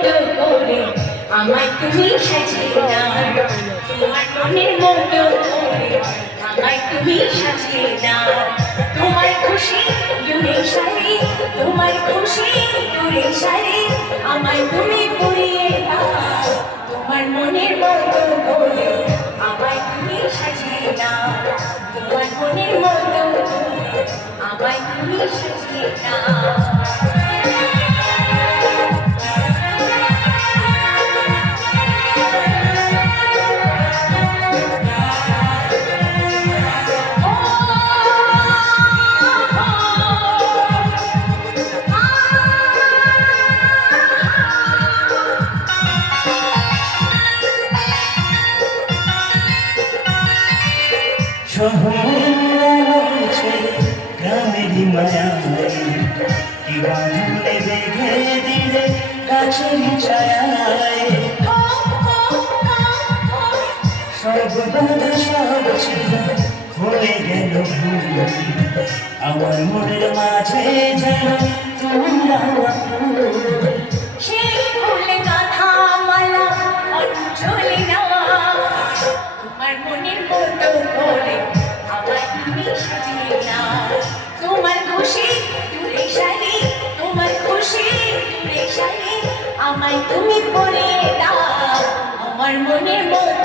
মতো করে আমায় তুমি সাজিয়ে দাও, তোমার মনের মতো করে আমায় তুমি সাজিয়ে দাও। তোমার খুশি জুড়ে সারি, তোমার খুশি জুড়ে সারি আমায় তুমি পরিয়ে দাও, তোমার মনের মতো করে আমায় তুমি সাজিয়ে দাও, তোমার মনের মতো করে আমায় তুমি সাজিয়ে দাও। শহরে গ্রামেরই মায়ায় কি বাঁধনে বেঁধে দিলে গাছের ছায়ায় সব বাধা সব ছিল হয়ে গেল ভুল, আমার মনের মাঝে যেন তোমরা সেই ফুলে গাঁথা মালা অঞ্জলি নেওয়া, তোমার মনের মতো করে আমায় তুমি সাজিয়ে দাও, তোমার খুশি জুড়ে সারি, তোমার খুশি জুড়ে সারি আমায় তুমি পরিয়ে দাও, আমার মনের মতো